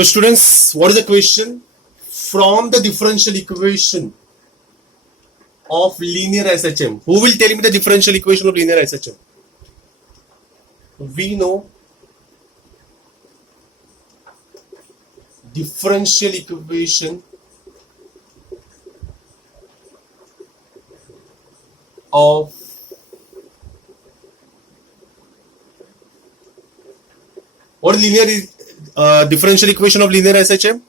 So students, what is the question? From the differential equation of linear SHM. Who will tell me the differential equation of linear SHM? We know differential equation of what is linear differential equation of linear SHM?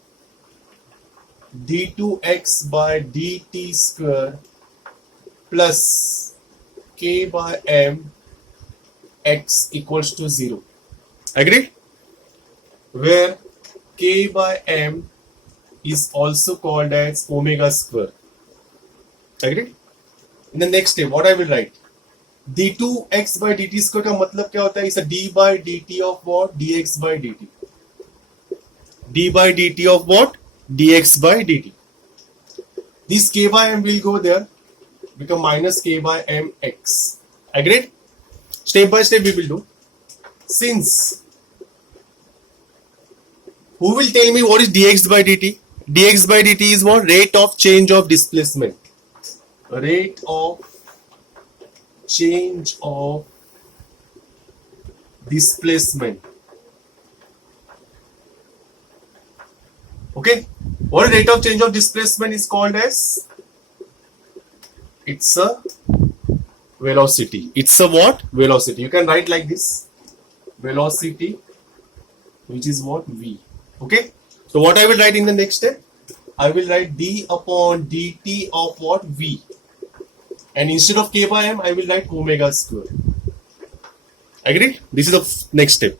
d2x by dt square plus k by m x equals to 0. Agree? Where k by m is also called as omega square. Agree? In the next step, what I will write? d2x by dt square का मतलब क्या होता है? It's a d by dt of what? dx by dt. d by dt of what? dx by dt. This k by m will go there, become minus k by mx. Agreed? Step by step we will do. Since who will tell me what is dx by dt? Dx by dt is what? Rate of change of displacement. Rate of change of displacement. Okay, what rate of change of displacement is called as? It's a velocity. It's a what? Velocity. You can write like this. Velocity, which is what? V. Okay. So what I will write in the next step? I will write d upon dt of what? V. And instead of k by m, I will write omega square. Agree? This is the next step.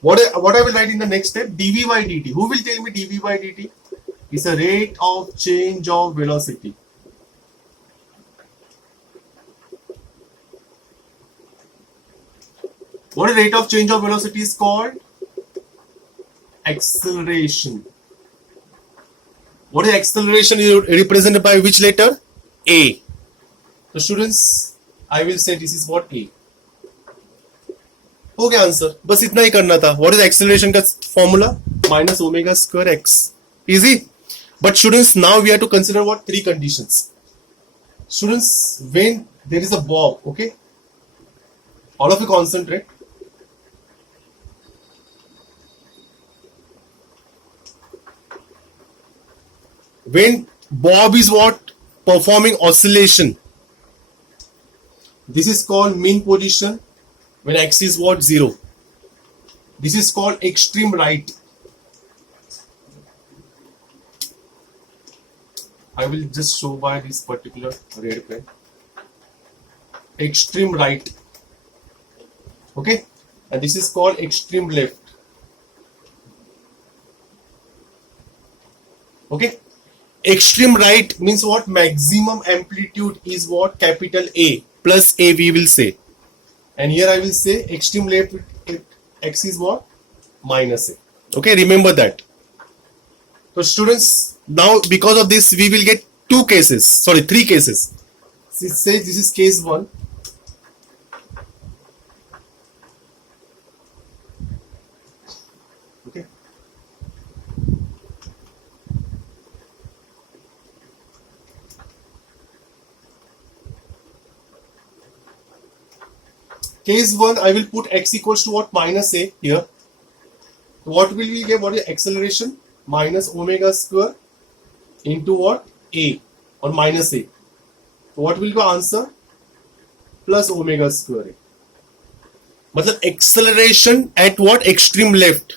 What I will write in the next step? dv by dt. Who will tell me dv by dt? It's a rate of change of velocity. What is rate of change of velocity is called? Acceleration. What is acceleration is represented by which letter? A. So students, I will say this is what A. हो गया answer, बस इतना ही करना था. What is acceleration का formula? Minus omega square x. Easy. But students, now we have to consider what 3 conditions. Students, when there is a bob, okay, all of you concentrate. When bob is what? Performing oscillation. This is called mean position. When x is what? 0. This is called extreme right. I will just show by this particular red pen. Extreme right. Okay? And this is called extreme left. Okay? Extreme right means what? Maximum amplitude is what? Capital A. Plus A we will say. And here I will say extreme left x is what? Minus A. Okay, remember that. So students, now because of this we will get 3 cases. Say this is case 1. Okay. Case 1, I will put x equals to what? Minus A here. What will we get? What is acceleration? Minus omega square into what? A or minus A. So what will be answer? Plus omega square A. मतलब acceleration at what? Extreme left.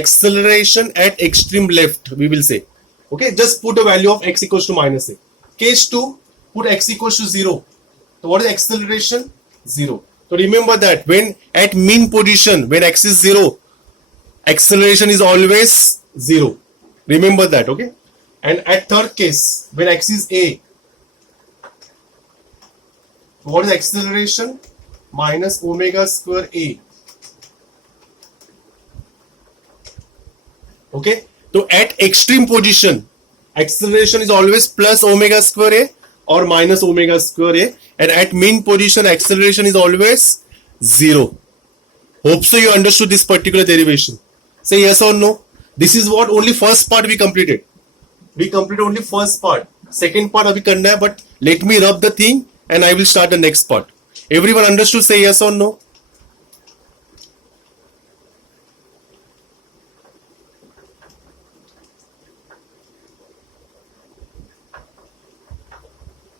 Acceleration at extreme left we will say. Okay, just put a value of x equals to minus A. Case 2, put x equals to 0. So what is acceleration? 0. So remember that when at mean position, when x is 0, acceleration is always 0. Remember that, okay? And at third case, when x is A, what is acceleration? Minus omega square A. Okay? So at extreme position, acceleration is always plus omega square A or minus omega square A. And at mean position, acceleration is always 0. Hope so you understood this particular derivation. Say yes or no. This is what only first part we completed. We completed only first part. Second part abhi karna hai, but let me rub the thing and I will start the next part. Everyone understood? Say yes or no.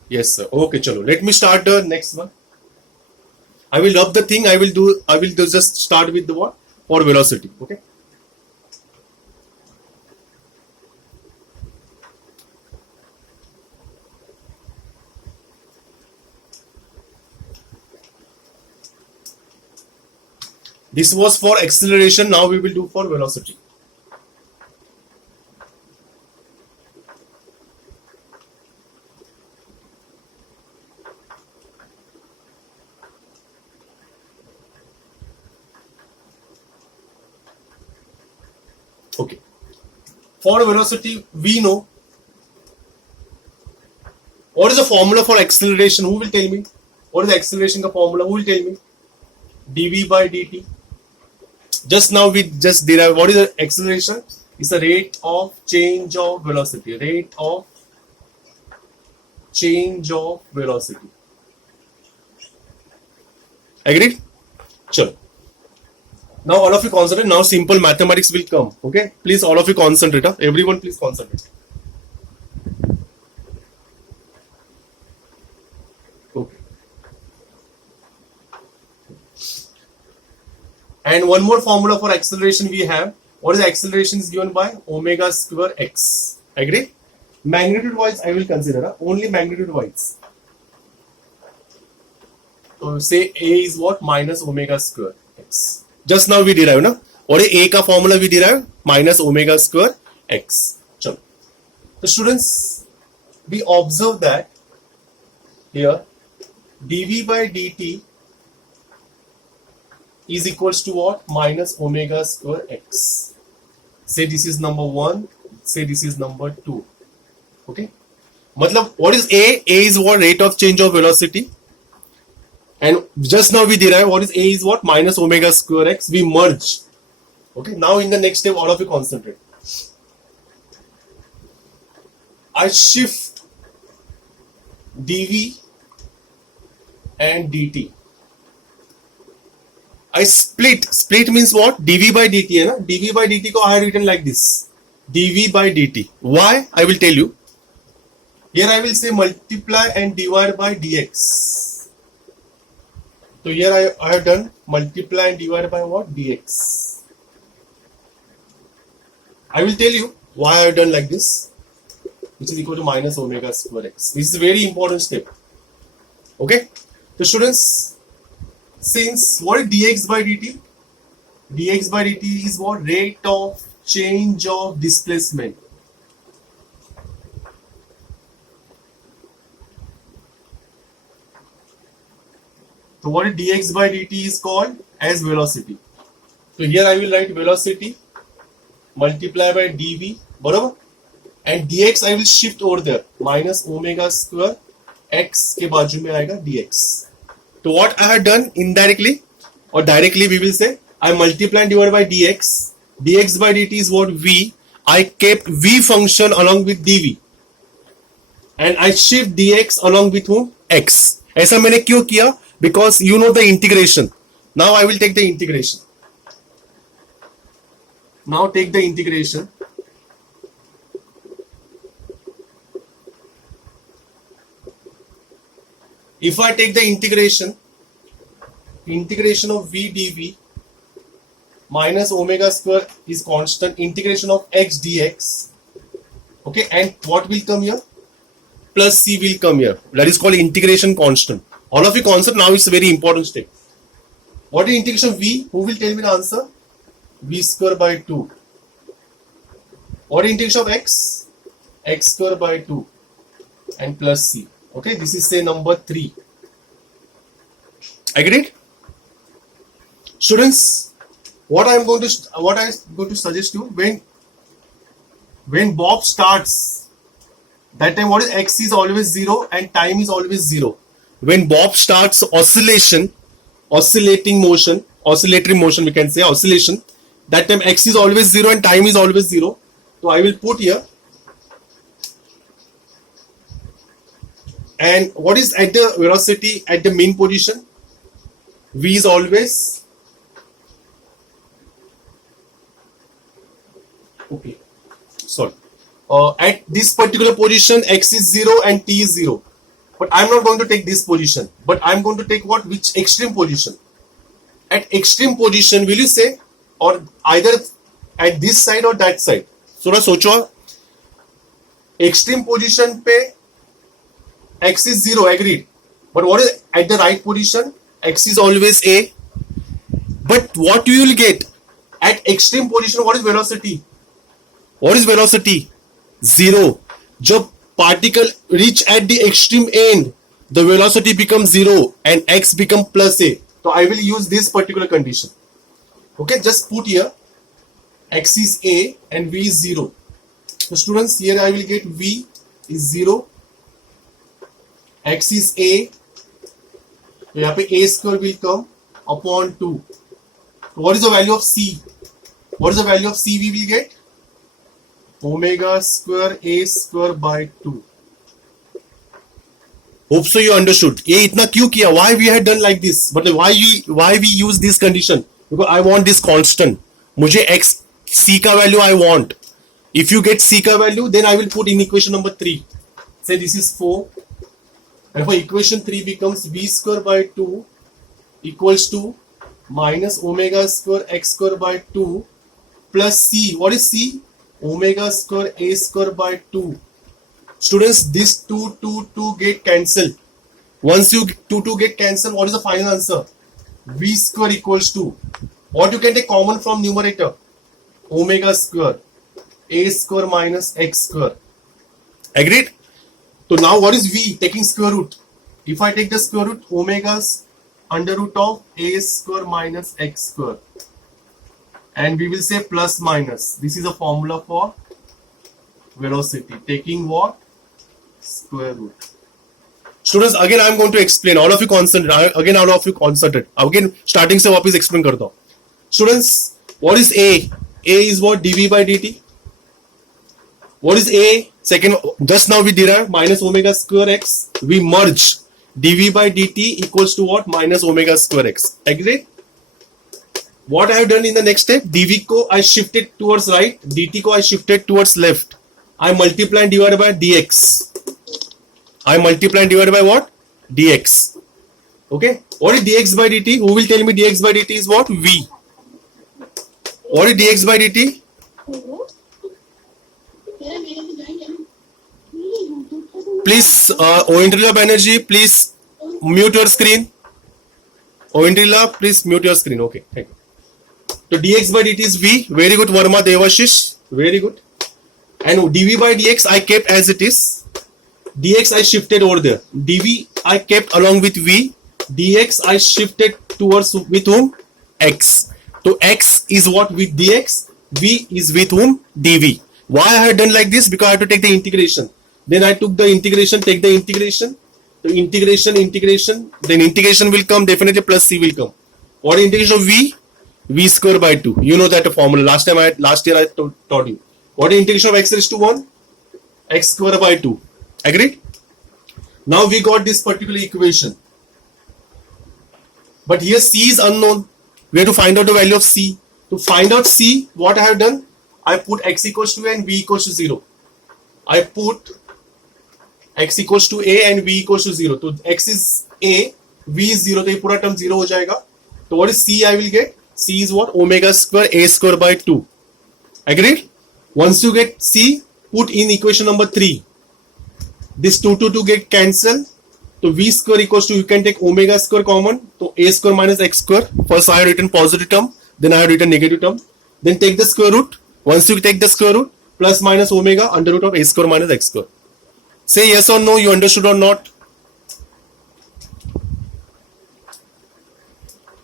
Yes, sir. Okay, chalo. Let me start the next one. I will rub the thing. I will just start with the what? For velocity. Okay. This was for acceleration. Now we will do for velocity. Okay. For velocity, we know what is the formula for acceleration. Who will tell me? What is the acceleration formula? Who will tell me? dv by dt. Just now we just derived. What is the acceleration? It's the rate of change of velocity. Rate of change of velocity. Agreed? Sure. Now all of you concentrate. Now simple mathematics will come. Okay? Please all of you concentrate. Huh? Everyone please concentrate. Okay. And one more formula for acceleration we have. What is the acceleration is given by omega square x. Agree? Magnitude wise I will consider. Huh? Only magnitude wise. So say A is what? Minus omega square x. Just now we derived, na? What is A ka formula we derived? Minus omega square x. Chalo. So students, we observe that here dv by dt is equals to what? Minus omega square x. Say this is number 1, say this is number 2. Okay? Matlab, what is A? A is what? Rate of change of velocity. And just now we derive what is A is what? Minus omega square x. We merge. Okay. Now in the next step, all of you concentrate. I shift dv and dt. I split. Split means what? dv by dt. Hai na? dv by dt ko I have written like this. dv by dt. Why? I will tell you. Here I will say multiply and divide by dx. So here I have done multiply and divide by what? Dx. I will tell you why I have done like this, which is equal to minus omega square x. This is a very important step. Okay? So students, since what is dx by dt? Dx by dt is what? Rate of change of displacement. So what is dx by dt is called as velocity. So here I will write velocity multiply by dv, barabar? And dx I will shift over there. Minus omega square x के बाजू में आएगा dx. So what I have done indirectly or directly we will say I multiply and divide by dx. Dx by dt is what? V. I kept v function along with dv. And I shift dx along with whom? X. ऐसा मैंने क्यों किया? Because you know the integration. Now I will take the integration. Now take the integration. If I take the integration of v dv minus omega square is constant, integration of x dx. Okay, and what will come here? Plus c will come here. That is called integration constant. All of you concept now is a very important step. What is integration of v? Who will tell me the answer? V square by 2. What is integration of x? X square by 2 and plus c. Okay, this is say number 3. Agreed? Students, what I am going to suggest you, when Bob starts, that time what is x is always 0 and time is always 0. When Bob starts oscillatory motion we can say oscillation, That time x is always 0 and time is always 0. So I will put here. And what is at the velocity at the mean position? V is always, okay, sorry. At this particular position, x is 0 and t is 0. But I'm not going to take this position. But I'm going to take what? Which extreme position? At extreme position, will you say, or either at this side or that side? थोड़ा सोचो. Extreme position पे x is 0, agreed. But what is at the right position? X is always a. But what you will get at extreme position? What is velocity? What is velocity? 0. जब particle reach at the extreme end, the velocity becomes 0 and x become plus a. So I will use this particular condition. Okay, just put here x is a and v is 0. So students, here I will get v is 0, x is a, तो यहाँ पे a square will come upon 2. So what is the value of c? What is the value of c we will get? Omega square a square by 2. Hope so you understood. ये इतना क्यों किया? Why we had done like this? But why we use this condition? Because I want this constant. मुझे x c का value I want. If you get c का value, then I will put in equation number 3. Say this is 4. And for equation 3 becomes v square by 2 equals to minus omega square x square by 2 plus c. What is c? Omega square a square by 2. Students, this 2 get cancelled. Once you 2 get cancelled, what is the final answer? V square equals to what you can take common from numerator? Omega square a square minus x square. Agreed? So now what is v? Taking square root. If I take the square root, omega's under root of a square minus x square. And we will say plus minus. This is a formula for velocity. Taking what? Square root. Students, again I am going to explain. All of you concentrate. Again, all of you concentrate. Again, starting से वापस explain करता हूँ. Students, what is a? A is what? dv by dt. What is a? Second, just now we derived minus omega square x. We merge dv by dt equals to what? Minus omega square x. Agree? What I have done in the next step? dv को I shifted towards right. dt को I shifted towards left. I multiply and divide by dx. I multiply and divide by what? dx. Okay. What is dx by dt? Who will tell me dx by dt is what? V. What is dx by dt? Please, Oindrila Banerjee, please mute your screen. Oindrila, please mute your screen. Okay, thank you. So dx by dt is v. Very good, Varma Devashish. Very good. And dv by dx I kept as it is. Dx I shifted over there. dv I kept along with v. dx I shifted towards with whom? X. So x is what with dx. V is with whom? dv. Why I had done like this? Because I had to take the integration. Then I took the integration, take the integration. So integration, then integration will come, definitely plus c will come. What is integration of v? V square by 2. You know that formula. Last year I taught you. What is integration of x raised to 1? X square by 2. Agreed? Now we got this particular equation. But here c is unknown. We have to find out the value of c. To find out c, what I have done? I put x equals to a and v equals to 0. I put x equals to a and v equals to 0. So x is a, v is 0. So ये पूरा term 0 हो जाएगा. So what is c I will get? C is what? Omega square a square by 2. Agreed? Once you get c, put in equation number 3. This 2 get cancelled. So v square equals to, you can take omega square common. So a square minus x square. First I have written positive term. Then I have written negative term. Then take the square root. Once you take the square root, plus minus omega under root of a square minus x square. Say yes or no, you understood or not?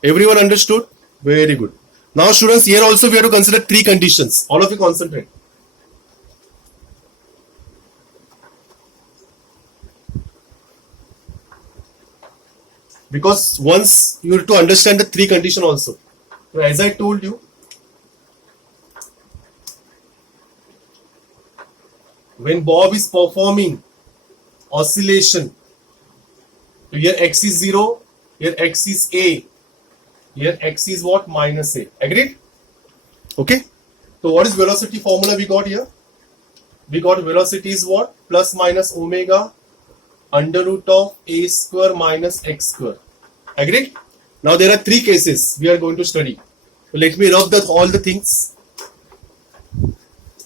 Everyone understood? Very good. Now students, here also we have to consider 3 conditions. All of you concentrate. Because once you have to understand the 3 conditions also. So as I told you, when Bob is performing oscillation, so here x is 0, here x is a, here x is what? Minus a. Agreed? Okay. So what is velocity formula we got here? We got velocity is what? Plus minus omega under root of a square minus x square. Agreed? Now there are three cases we are going to study. So let me rub all the things.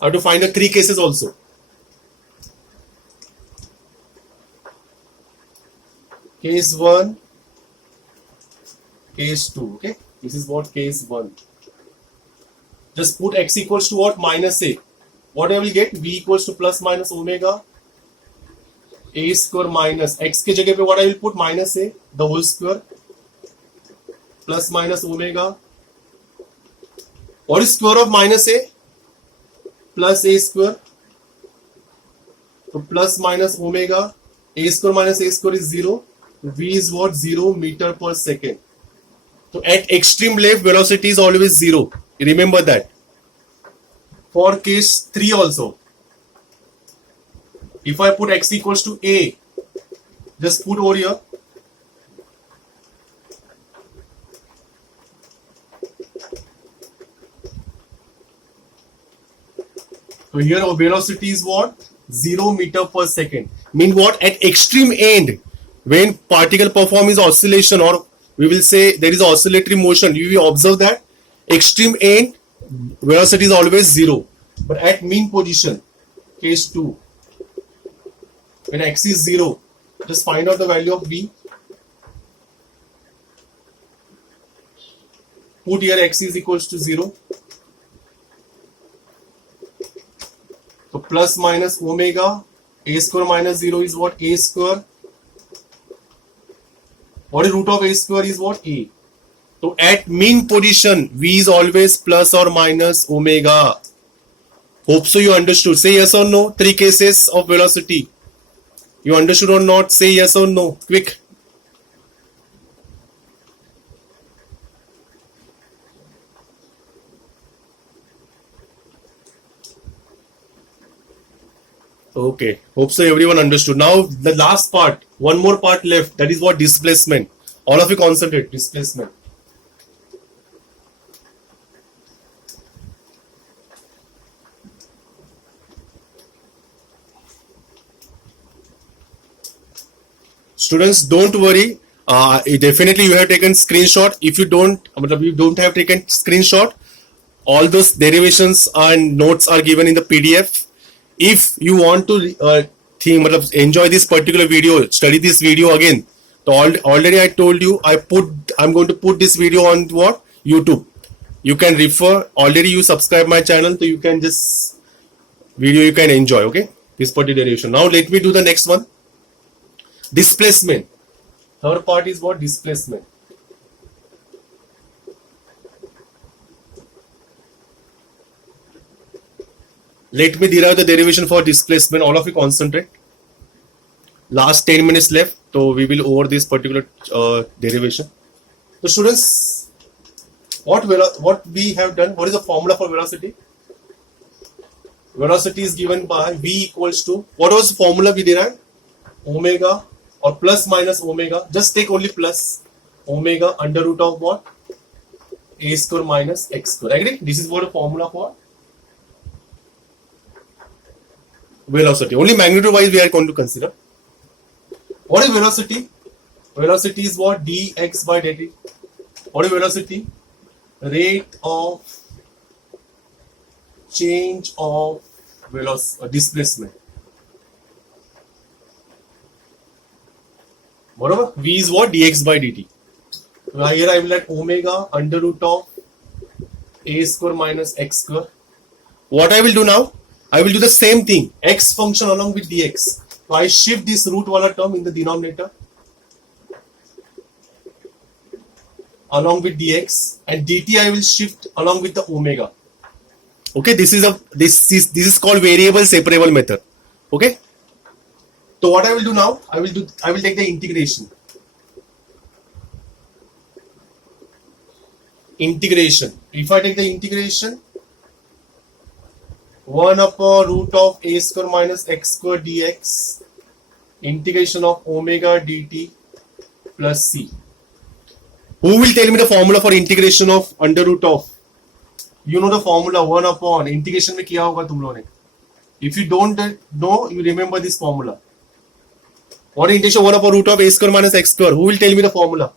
I have to find the three cases also. Case 1, case 2. Okay, this is what case 1. Just put x equals to what? Minus a. What I will get? V equals to plus minus omega a square minus x के जगह पे what I will put? Minus a the whole square plus minus omega. What is square of minus a? Plus a square. So plus minus omega a square minus a square is 0. V is what? 0 meter per second. So at extreme left velocity is always 0. Remember that. For case 3 also, if I put x equals to a, just put over here. So here our velocity is what? 0 meter per second. Mean what? At extreme end, when particle performs oscillation, or we will say there is oscillatory motion, you will observe that extreme end velocity is always 0. But at mean position, case 2, when x is 0, just find out the value of v. Put here x is equals to 0. So plus minus omega a square minus 0 is what? A square. What is root of a square is what? A. So at mean position, v is always plus or minus omega. Hope so you understood. Say yes or no. Three cases of velocity. You understood or not? Say yes or no. Quick. Okay. Hope so everyone understood. Now the last part. One more part left. That is what? Displacement. All of you concentrate. Displacement. Students, don't worry. Definitely you have taken screenshot. If you don't have taken screenshot, all those derivations and notes are given in the PDF. If you want to enjoy this particular video, study this video again. So already I told you I'm going to put this video on what? YouTube. You can refer. Already you subscribe my channel, so you can just video you can enjoy. Okay, this particular derivation. Now let me do the next one. Displacement. Third part is what? Displacement. Let me derive the derivation for displacement. All of you concentrate. Last 10 minutes left, so we will over this particular derivation. So students, what we have done? What is the formula for velocity? Velocity is given by v equals to, what was the formula we derived? Omega or plus minus omega. Just take only plus omega under root of what? A square minus x square. Agree? This is what the formula for velocity. Only magnitude wise we are going to consider. What is velocity? Velocity is what? Dx by dt. What is velocity? Rate of change of velocity, displacement. Whatever. V is what? Dx by dt. Now here I will let omega under root of a square minus x square. What I will do now? I will do the same thing. X function along with dx. So I shift this root wala term in the denominator along with dx, and dt I will shift along with the omega. Okay, this is called variable separable method. Okay. So what I will do now? I will take the integration. Integration. If I take the integration, 1 upon root of a square minus x square dx integration of omega dt plus c. Who will tell me the formula for integration of under root of? You know the formula 1 upon integration में किया होगा तुम लोगों ने. If you don't know, you remember this formula. What is integration 1 upon root of a square minus x square? Who will tell me the formula?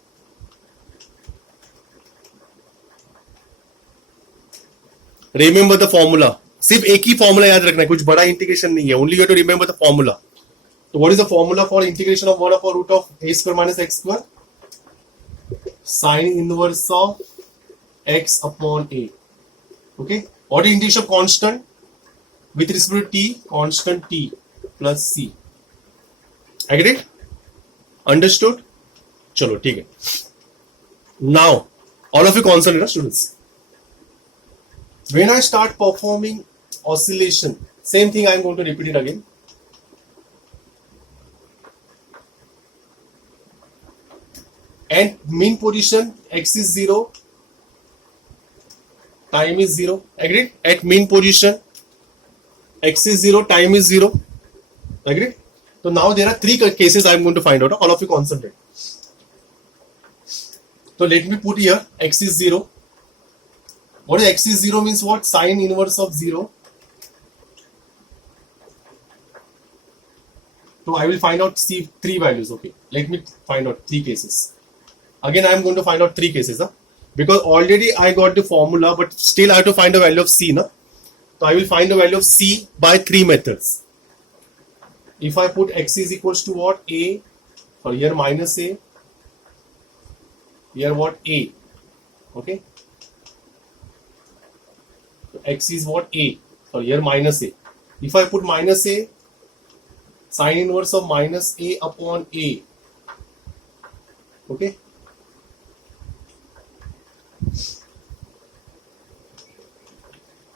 Remember the formula. सिर्फ एक ही formula याद रखना है, कुछ बड़ा इंटीग्रेशन नहीं है. Only you have to remember the formula. तो what is the formula for integration of 1 upon root of a square minus x square? Sine inverse of x upon a. Okay, what is integration constant with respect to t? Constant t plus c. Agreed? Understood? चलो ठीक है. Now all of you concentrate students. When I start performing oscillation, same thing I am going to repeat it again. And mean position x is 0, time is 0. Agreed? At mean position x is 0, time is 0. Agreed? So now there are three cases I am going to find out. All of you concentrate. So let me put here x is 0. What is x is 0 means what? Sine inverse of 0. So I will find out three values. Okay, let me find out three cases. Again, I am going to find out three cases. Because already I got the formula, but still I have to find the value of c. So I will find the value of c by three methods. If I put x is equals to what? A. For here minus a. Here what? A. Okay. So x is what? A. So here minus a. If I put minus a, sine inverse of minus a upon a. Okay.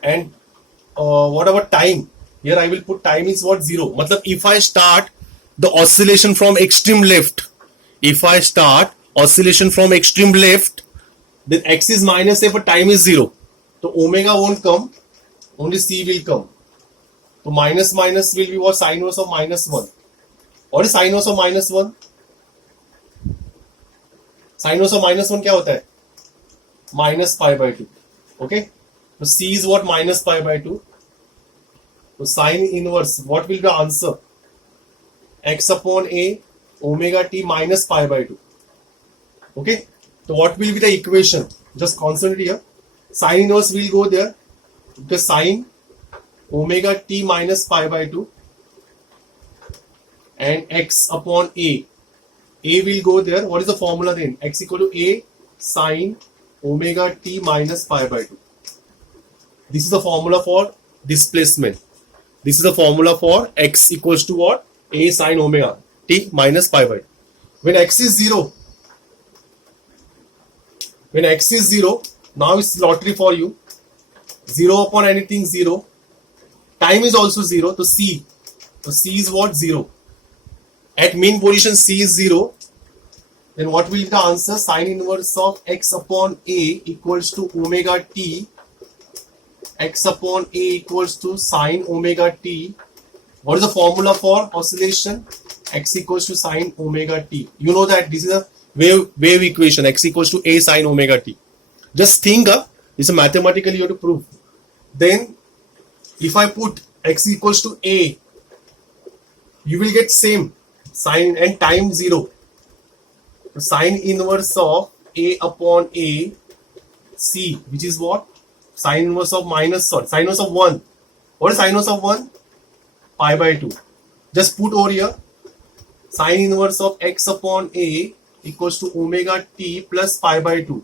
And what about time? Here I will put time is what? 0. Matlab if I start the oscillation from extreme left, if I start oscillation from extreme left, then x is minus a but time is 0. So omega won't come, only c will come. So minus minus will be what? Sine inverse of minus 1. What is sine inverse of minus 1? Sine inverse of minus 1 क्या होता है? Minus pi by 2. Okay? So c is what? Minus pi by 2. So sine inverse, what will be the answer? X upon a omega t minus pi by 2. Okay? So what will be the equation? Just concentrate here. Sine inverse will go there. The sine omega t minus pi by 2 and x upon a. A will go there. What is the formula then? X equal to a sine omega t minus pi by 2. This is the formula for displacement. This is the formula for x equals to what? A sine omega t minus pi by 2. When x is 0, now it's lottery for you. 0 upon anything 0. Time is also 0. So c. So c is what? 0. At mean position c is 0. Then what will be the answer? Sine inverse of x upon a equals to omega t. X upon a equals to sine omega t. What is the formula for oscillation? X equals to sine omega t. You know that this is a wave equation. X equals to a sine omega t. Just think up. It's a mathematically you have to prove. Then, if I put x equals to a, you will get same sine and time 0. So sine inverse of a upon a c, which is what? Sine inverse of sine inverse of 1. What is sine inverse of 1? Pi by 2. Just put over here. Sine inverse of x upon a equals to omega t plus pi by 2.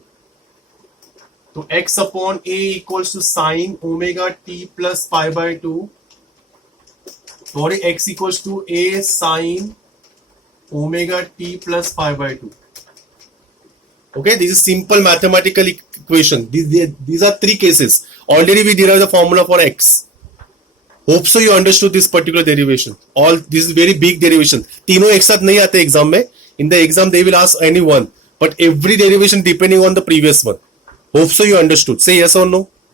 So x upon a equals to sine omega t plus pi by 2. What is x equals to a sine omega t plus pi by 2. Okay, this is simple mathematical equation. These are three cases. Already we derived the formula for x. Hope so you understood this particular derivation. All this is very big derivation. तीनों एक साथ नहीं आते exam में. In the exam they will ask any one, but every derivation depending on the previous one. Hope so you understood. Say yes or no.